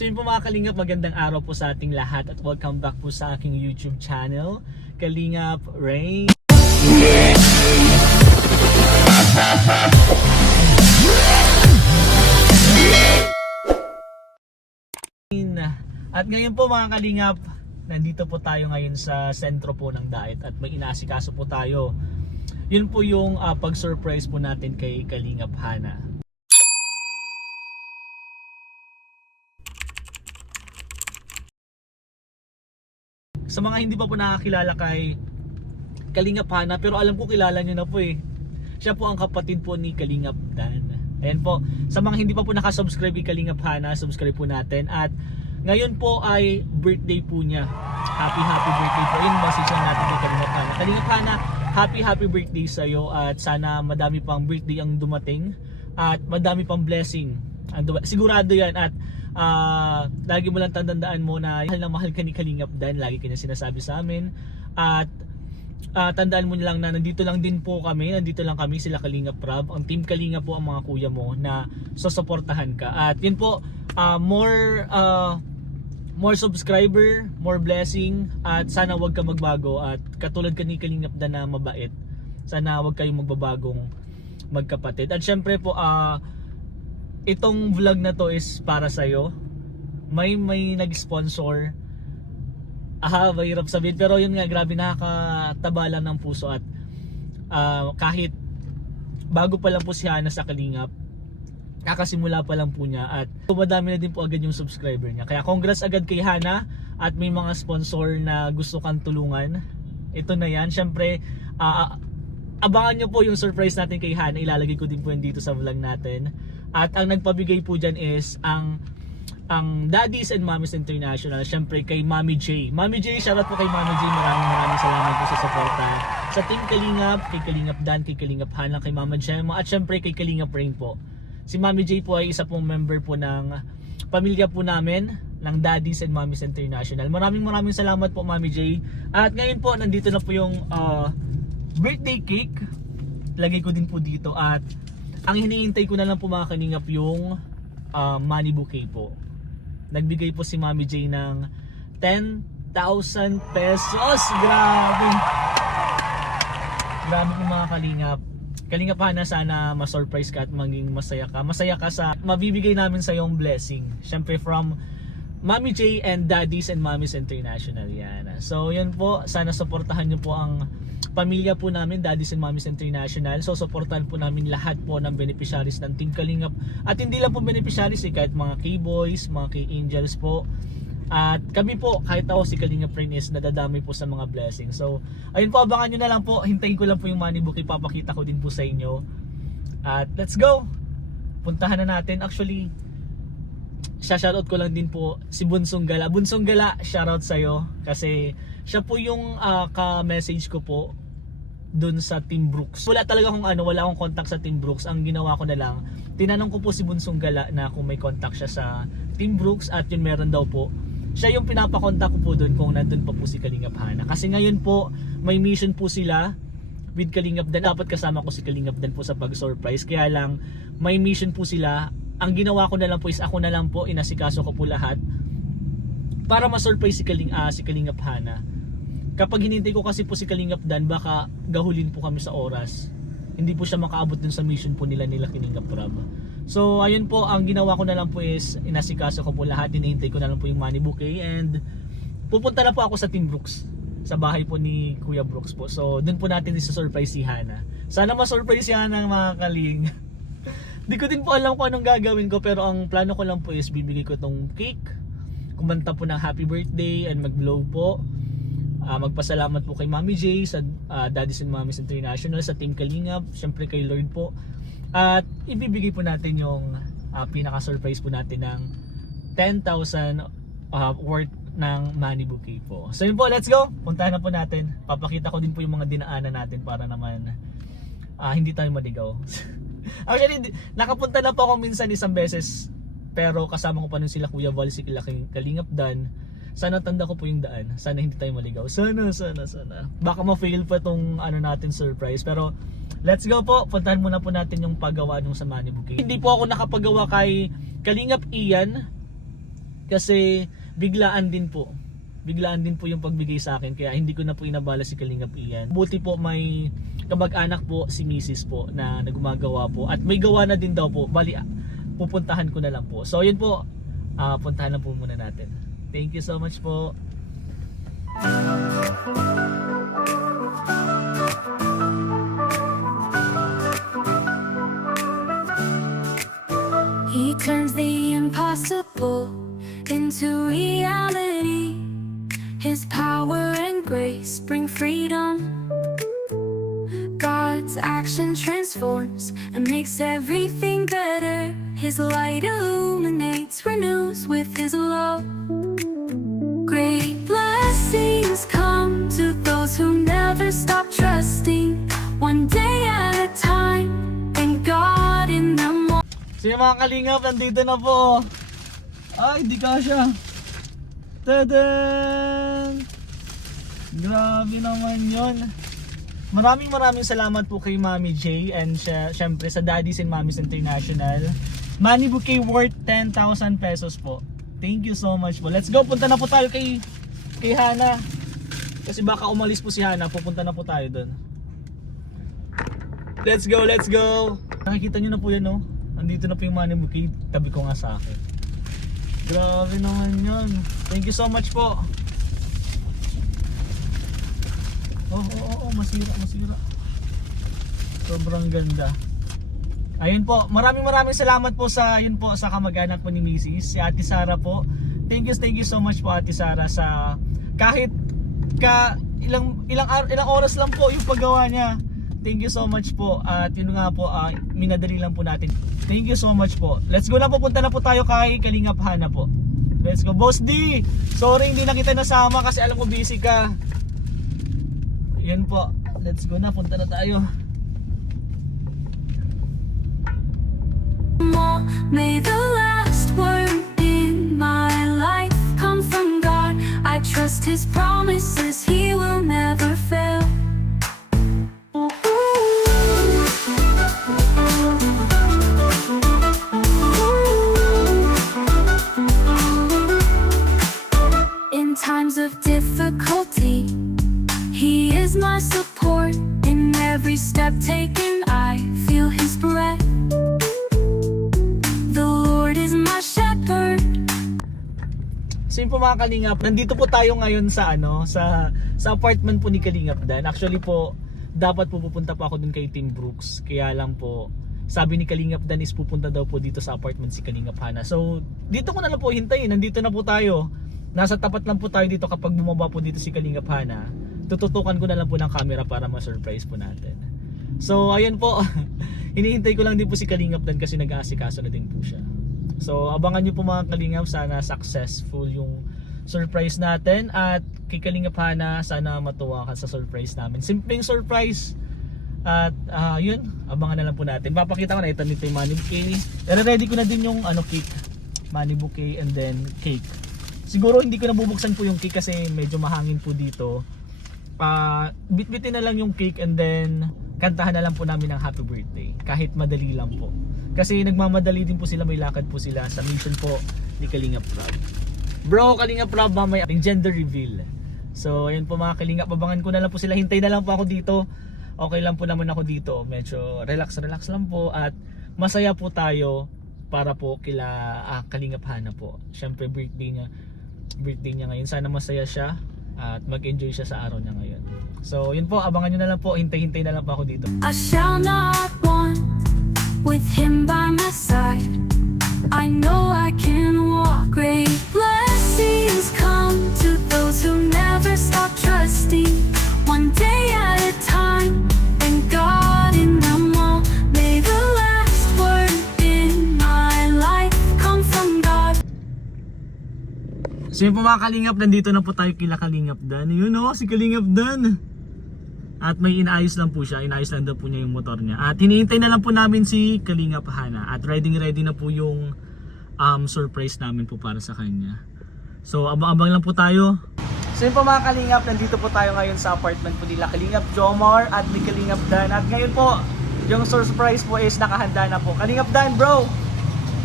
So yun po mga Kalingap, magandang araw po sa ating lahat at welcome back po sa aking YouTube channel, Kalingap Rain. At ngayon po mga Kalingap, nandito po tayo ngayon sa sentro po ng Daet at may inaasikaso po tayo. Yun po yung pag-surprise po natin kay Kalingap Hana. Sa mga hindi pa po nakakilala kay Kalingap Hana, pero alam ko kilala nyo na po eh. Siya po ang kapatid po ni Kalingap Dan. Ayan po, sa mga hindi pa po nakasubscribe kay Kalingap Hana, subscribe po natin. At ngayon po ay birthday po niya. Happy birthday po. Yun message lang natin kay Kalingap Hana. Kalingap Hana, happy birthday sa iyo at sana madami pang birthday ang dumating at madami pang blessing. Sigurado yan at lagi mo lang tandaan mo na mahal ka ni Kalingap Dan, lagi kanya sinasabi sa amin. At tandaan mo lang na nandito lang kami sila Kalingap Prab, ang team Kalingap po ang mga kuya mo na susuportahan ka. At yun po, more subscriber, more blessing, at sana wag ka magbago at katulad ka ni Kalingap Dan na mabait. Sana wag kayong magbabagong magkapatid. At syempre po, itong vlog na to is para sa'yo. May nag-sponsor. Mahirap sabihin pero yun nga, grabe, nakakataba lang ng puso. At kahit bago pa lang po si Hana sa Kalingap, kakasimula pa lang po niya at madami na din po agad yung subscriber niya. Kaya congrats agad kay Hana at may mga sponsor na gusto kang tulungan. Ito na yan. Syempre, abangan nyo po yung surprise natin kay Hana. Ilalagay ko din po yun dito sa vlog natin. At ang nagpabigay po dyan is ang Daddies and Mommies International. Syempre kay Mami J. Mami J, shoutout po kay Mami J. Maraming salamat po sa suporta. Sa Team Kalingap, kay Kalingap Dan, kay Kalingap Hana, kay Mama Gemma, at syempre kay Kalingap Rain po. Si Mami J po ay isa pong member po ng pamilya po namin ng Daddies and Mommies International. Maraming salamat po Mami J. At ngayon po, nandito na po yung birthday cake. Lagay ko din po dito at ang hinihintay ko na lang po mga Kalingap yung money bouquet po. Nagbigay po si Mami J ng 10,000 pesos. Grabe po mga Kalingap. Kalingap Hana, sana ma-surprise ka at maging masaya ka sa mabibigay namin sa yung blessing. Syempre from Mami J and Daddies and Mommies International yan. So yan po, sana supportahan niyo po ang pamilya po namin, Daddies and Mommies International. So supportahan po namin lahat po ng beneficiaries ng Team Kalingap. At hindi lang po beneficiaries kahit mga K-Boys, mga K-Angels po. At kami po, kahit ako si Kalingap Rain is nadadami po sa mga blessings. So ayun po, abangan nyo na lang po. Hintayin ko lang po yung money bouquet, papakita ko din po sa inyo. At let's go! Puntahan na natin. Actually, shoutout ko lang din po si Bunsong Gala. Bunsong Gala, shoutout sa'yo. Kasi siya po yung ka-message ko po dun sa Team Brooks. Wala akong contact sa Team Brooks. Ang ginawa ko na lang, tinanong ko po si Bunsong Gala na kung may contact siya sa Team Brooks at yun meron daw po. Siya yung pinapakontak ko po dun kung nandun pa po si Kalingap Hana. Kasi ngayon po, may mission po sila with Kalingap Dan. Dapat kasama ko si Kalingap Dan po sa pag-surprise. Kaya lang, may mission po sila. Ang ginawa ko na lang po is ako na lang po, inasikaso ko po lahat para ma-surprise si Kalingap Hana. Kapag hinintay ko kasi po si Kalingap Dan, baka gahulin po kami sa oras. Hindi po siya makaabot dun sa mission po nila Kalingap Prab. So ayun po, ang ginawa ko na lang po is inasikaso ko po lahat, hinihintay ko na lang po yung money bouquet and pupunta na po ako sa Team Brooks, sa bahay po ni Kuya Brooks po. So dun po natin isa-surprise si Hana. Sana ma-surprise si Hana mga Kaling. Di ko din po alam kung anong gagawin ko, pero ang plano ko lang po is bibigay ko tong cake, kumanta po ng happy birthday and mag-blow po. Magpasalamat po kay Mami J, sa Daddies and Mommies International, sa Team Kalingap, syempre kay Lord po. At ibibigay po natin yung pinaka-surprise po natin ng 10,000 worth ng money bouquet po. So yun po, let's go! Puntahan na po natin. Papakita ko din po yung mga dinaanan natin para naman hindi tayo maligaw. Actually, nakapunta na po ako minsan isang beses, pero kasama ko pa nun sila Kuya Val, si Kalingap Dan. Sana tanda ko po yung daan. Sana hindi tayo maligaw. Sana. Baka ma-fail pa tong natin surprise. Pero let's go po. Puntahan muna po natin yung paggawa nung sa money bouquet. Hindi po ako nakapagawa kay Kalingap Ian Kasi biglaan din po. Biglaan din po yung pagbigay sa akin, kaya hindi ko na po inabala si Kalingap Ian. Buti po may kamag-anak po si Mrs. po na nagumagawa po at may gawa na din daw po. Bali, pupuntahan ko na lang po. So yun po, puntahan lang po muna natin. Thank you so much po. He turns the impossible into reality. His power and grace bring freedom. God's action transforms and makes everything better. His light illuminates, renews with His love. Great blessings come to those who never stop trusting, one day at a time, and God in them all. So yung mga Kalingap, nandito na po. Ay, di kasya. Tadaan! Grabe naman yon. Maraming salamat po kay Mami J and syempre sa Daddies and Mommies International. Money bouquet worth 10,000 pesos po. Thank you so much po. Let's go, punta na po tayo kay Hana. Kasi baka umalis po si Hana, pupunta na po tayo doon. Let's go, let's go. Nakikita nyo na po yan, no? Andito na po yung money bouquet, tabi ko nga sa akin. Grabe naman yun. Thank you so much po. Masira. Sobrang ganda. Ayun po, maraming salamat po sa yun po sa kamag-anak po ni Mrs. si Ate Sara po. Thank you so much po Ate Sara sa kahit ilang oras lang po yung paggawa niya. Thank you so much po. At yun nga po, minadali lang po natin. Thank you so much po. Let's go na po, punta na po tayo kay Kalingap Hana po. Let's go. Boss D, sorry hindi na kita nasama kasi alam ko busy ka. Yan po. Let's go na, punta na tayo. May the last word in my life come from God. I trust His promises, He will never fail. In times of difficulty, He is my support. In every step taken, I feel His breath. The Lord is my shepherd. So yun po mga Kalingap, nandito po tayo ngayon sa apartment po ni Kalingap Dan. Actually po, dapat po pupunta po ako dun kay Tim Brooks. Kaya lang po, sabi ni Kalingap Dan is pupunta daw po dito sa apartment si Kalingap Hana. So dito ko na lang po hintayin, nandito na po tayo. Nasa tapat lang po tayo dito kapag bumaba po dito si Kalingap Hana. Tututukan ko na lang po ng camera para ma-surprise po natin. So ayun po, hinihintay ko lang din po si Kalingap Dan kasi nag-aasikaso na din po siya. So abangan nyo po mga Kalingap, sana successful yung surprise natin. At kay Kalingap Hana, sana matuwa ka sa surprise namin. Simpleng surprise. At yun, abangan na lang po natin. Papakita ko na ito nito yung money bouquet. Ready ko na din yung cake, money bouquet and then cake. Siguro hindi ko na bubuksan po yung cake kasi medyo mahangin po dito. Bitbitin na lang yung cake and then kantahan na lang po namin ng happy birthday. Kahit madali lang po. Kasi nagmamadali din po sila, may lakad po sila sa mission po ni Kalingap Rob. Bro, Kalingap Rob, mamaya yung gender reveal. So ayun po mga Kalingap, abangan ko na lang po sila. Hintay na lang po ako dito. Okay lang po naman ako dito. Medyo relax lang po at masaya po tayo para po kila Kalingap Hana po. Syempre birthday niya ngayon. Sana masaya siya at mag-enjoy siya sa araw niya ngayon. So yun po, abangan nyo na lang po. Hintay na lang po ako dito. I shall not want, with Him by my side. I know I can walk. Great blessings come to those who never stop trusting, one day at a time, and God in them all. May the last word in my life come from God. So yun po mga Kalingap, nandito na po tayo kila Kalingap Dan. Yun o, si Kalingap Dan. At may inaayos lang po siya, inaayos lang daw po niya yung motor niya. At hinihintay na lang po namin si Kalingap Hana. At ready na po yung surprise namin po para sa kanya. So abang-abang lang po tayo. So yun po mga Kalingap, nandito po tayo ngayon sa apartment po nila Kalingap Jomar at ni Kalingap Dan. At ngayon po, yung surprise po is nakahanda na po. Kalingap Dan, bro!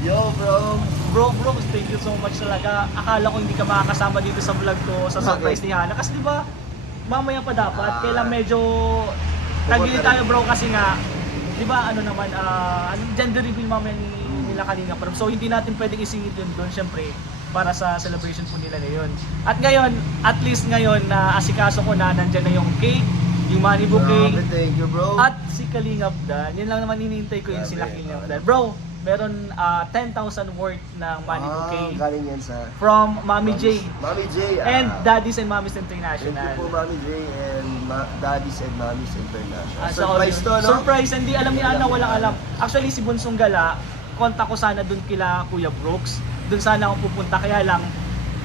Yo bro! bro, thank you so much talaga. Akala ko hindi ka makakasama dito sa vlog ko, sa surprise ni Hana. Kasi di ba, mamaya pa dapat, kailan medyo tagili tayo bro kasi nga, di ba ano naman, gender reveal mamaya nila Kalinga Prab. So hindi natin pwedeng isingit yun doon, syempre, para sa celebration po nila ngayon. At ngayon, at least ngayon, na asikaso ko na nandyan na yung cake, yung money bouquet, Thank you, bro. at si Kalingap Dan. Yun lang naman hinihintay ko yung sila Kalingap Dan. Bro, meron 10,000 worth ng money bouquet Galing yan sa from Mami J Mami J. and Daddies and Mommies Thank International. you po, Mami J and Daddies and Mommies International. So, Surprise to, no? Surprise, hindi alam ni Ana, walang alam. Actually, si Bunsong Gala, kontak ko sana dun kila Kuya Brooks. Dun sana ako pupunta, kaya lang,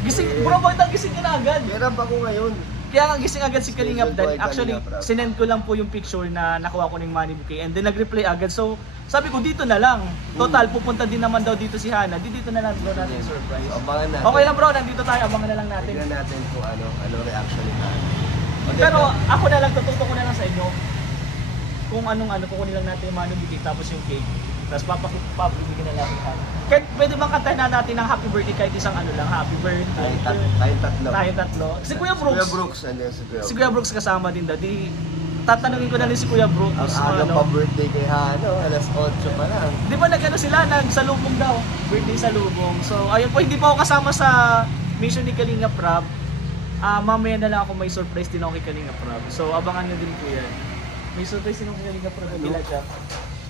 gising, bro, bakit gising ka na agad? Hirap ako ngayon. Kaya nga gising agad si Kalingap Dan. Kalingap Actually, Prab. sinend ko lang po yung picture na nakuha ko ng money bouquet and then nag-reply agad. So, sabi ko dito na lang. Total, pupunta din naman daw dito si Hana. Dito na lang bro natin yung surprise. So, abangan natin. Okay lang bro, nandito tayo. Abangan na lang natin. Tignan natin kung ano reaction nila. Pero ako na lang, tututo ko na lang sa inyo kung kukunin lang natin yung money bouquet tapos yung cake. Tapos papabigyan na natin Hana. Kahit pwede bang kantahin na natin ng happy birthday kahit isang lang, happy birthday. Tayong tatlo. Tayong tatlo. Si Kuya Brooks. Kuya Brooks, andyan si Kuya Si Kuya Brooks kasama din daw. Di tatanungin ko na rin si Kuya Brooks. Ang aga pa birthday kay Hano, alas 8 pa lang. Di ba nag-ano sila, nagsalubong daw. Birthday salubong. So ayun po, hindi pa ako kasama sa mission ni Kalinga Prab. Mamaya na lang ako may surprise din ako kay Kalinga Prab. So abangan nyo din po yan. May surprise din ako kay Kalinga Prab. Kila Jack.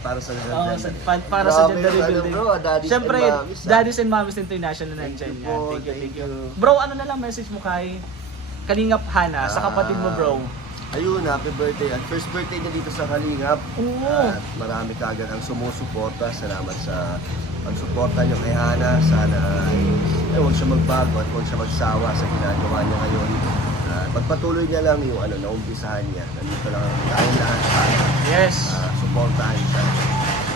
Para sa Para sa gender Grabe, reveal din. bro, Daddies Siyempre, and Mommies, Daddies and Mommies International na Thank nandyan you yan. po, Thank you. thank you. Bro, ano na lang message mo kay Kalingap Hana, sa kapatid mo bro? Ayun, happy birthday. At first birthday niya dito sa Kalingap. Oo. At marami kaagad ang sumusuporta. Salamat sa pagsuporta niyo kay Hana. Sana ay huwag siya magbago at huwag siya magsawa sa ginagawa niya ngayon. Pagpatuloy niya lang yung naumpisahan niya. Nandito lang tayong lahat para Yes. suportahan siya.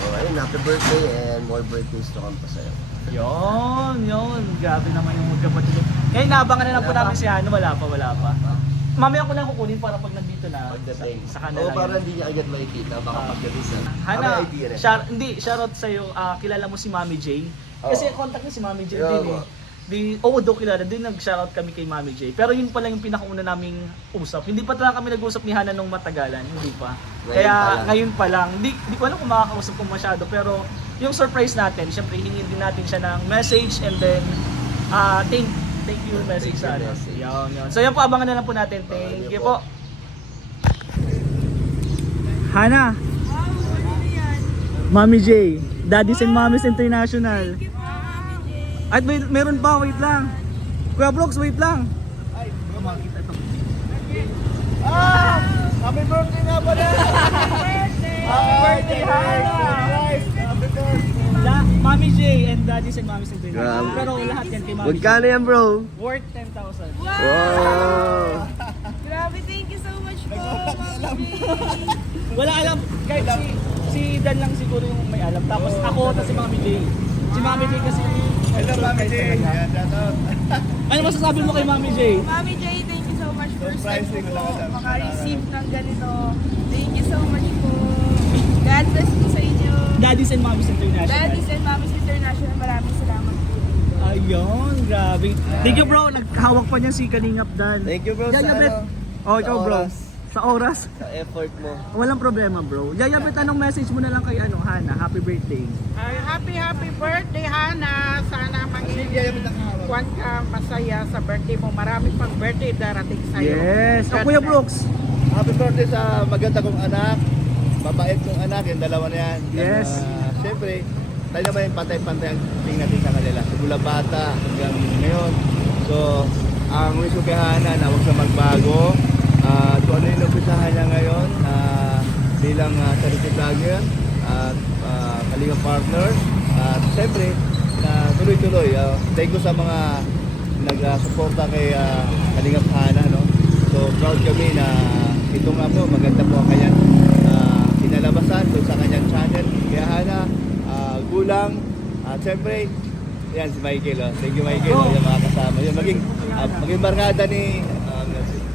So ayun, happy birthday and more birthdays to come pa sa'yo. Yun. Grabe naman yung magkapatid. Ngayon, naabangan na lang po namin si Hana. Wala pa. Mamaya ko lang kukunin para pag nandito na sa kanila. Oo, para hindi niya agad makikita. Baka pagdating na. Hana, May idea na. shoutout sa'yo. Kilala mo si Mami J? Kasi contact niya si Mami J Yeah, din eh. Do kilala din, nag-shoutout kami kay Mami J. Pero yun pa lang yung pinakauna naming usap. Hindi pa talaga kami nag-usap ni Hana nung matagalan, hindi pa. Ngayon pa lang. Hindi ko alam kung makakausap ko masyado, pero yung surprise natin, syempre hingin din natin siya ng message and then thank you message sa ano. Yun. So yan po, abangan na lang po natin. Thank you po. Hana. Mami J, Daddies and Mommies International. At meron pa, wait lang. Kuya Brooks, wait lang. Ay, makita ito. Happy birthday nga pala! Happy birthday, Hana! Happy birthday! Mami J and Daddies and Mommies International. Grabe. Pero lahat yan kay Mami J. Magkano yan, bro? Worth 10,000. Wow! Grabe, thank you so much po, Mami. Wala alam, kahit si Dan lang siguro yung may alam. Tapos ako, tapos si Mami J. Si Mami J kasi Hello, Mami J! ano masasabi mo kay Mami J? Mami J, thank you so much. First time Surprising, po wala ka maka-receive ng ganito. Thank you so much po. God bless po sa inyo. Daddies and Mommies International. Daddies and Mommies International, maraming salamat po. Ayun, grabe. Thank you bro, naghawak pa niya si Kalingap Dan. Thank you, bro, sa Yayabit. ano, Oh, ikaw sa bro. oras. Sa oras. Sa effort mo. Walang problema bro. Yayabit, anong message mo na lang kay Hana? Happy birthday. Happy birthday, Hana. Sana maging kwan ka masaya sa birthday mo. Marami pang birthday darating sa'yo. Yes. God Kuya bless. Brooks. Happy birthday sa maganda kong anak. Mabait kong anak, yung dalawa na yan. Yes. Siyempre, tayo naman yung pantay-pantay ang tingin natin sa kanila. Simula bata hanggang ngayon. So, ang wish ko kay Hana na huwag siya magbago. Kung ano yung napisahan niya ngayon bilang charity vlogger at kalingang partner. At siyempre, na tuloy-tuloy. Thank you sa mga nag-suporta kay Kalingap Hana. No? So, proud kami na ito nga po, maganda po ang kanyang kinalabasan doon sa kanyang channel. Kaya Hana, gulang. At siyempre, yan si Michael. Oh. Thank you Michael, yung mga kasama. Yung maging barkada ni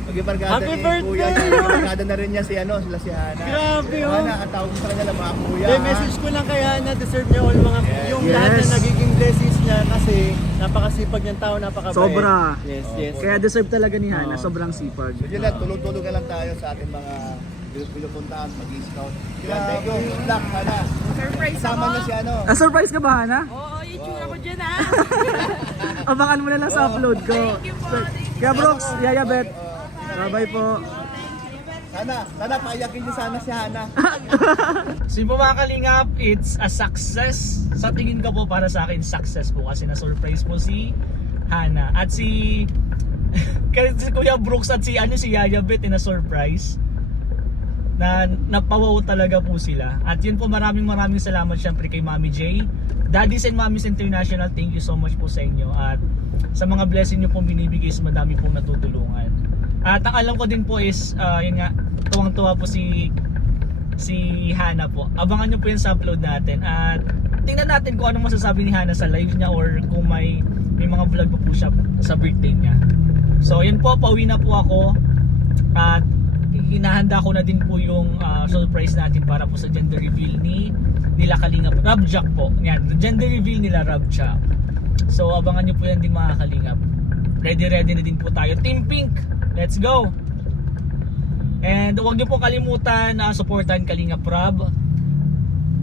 Happy birthday! Kuya. Maging barkada na rin niya sila si Hana. Grabe, oh. Hana, ang tawag sa kanya lang mga kuya. Message ko lang kay Hana, deserve niya all mga Yes. yung lahat na nagiging blessings niya kasi napakasipag niyang tao, napakabait. Sobra. Yes, yes. Kaya deserve talaga ni Hana, sobrang sipag. So yun lang, tulong-tulong na lang tayo sa ating mga pinupuntahan, mag-scout. Kaya thank you, good luck, Hana. Surprise Kasama ako. na si ano. Surprise ka ba, Hana? Oo, yung tsura ko dyan ha. Abangan mo na lang sa upload ko. Thank you po. Kaya Brooks, Yaya Bet. Bye-bye po. Sana paiyakin niyo sana si Hana. So yung mga kalingap, it's a success. Sa tingin ko po, para sa akin, success po kasi na-surprise po si Hana. At si Kuya Brooks at si Yaya Bet na-surprise. Na napawaw talaga po sila. At yun po, maraming salamat syempre kay Mami J. Daddies and Mommies International, thank you so much po sa inyo. At sa mga blessing nyo pong binibigay, sa madami pong natutulungan. At ang alam ko din po is, yun nga, tuwang-tuwa po si Hana po. Abangan nyo po yun sa upload natin. At tingnan natin kung ano masasabi ni Hana sa live niya or kung may mga vlog pa po siya sa birthday niya. So yun po, pauwi na po ako. At hinahanda ko na din po yung surprise natin para po sa gender reveal nila Kalingap. Rabjack po. Yan, gender reveal nila Rabjack. So abangan nyo po yan din mga Kalingap. Ready na din po tayo. Team Pink, let's go! And huwag nyo po kalimutan na supportan Kalingap Rab,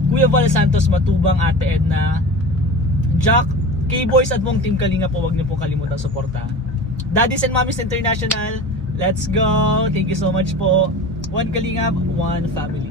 Kuya Val Santos Matubang, Ate Edna, Jack, K-Boys at buong Team Kalingap po, huwag nyo po kalimutan suporta. Daddies and Mommies International, let's go! Thank you so much po. One Kalingap, one family.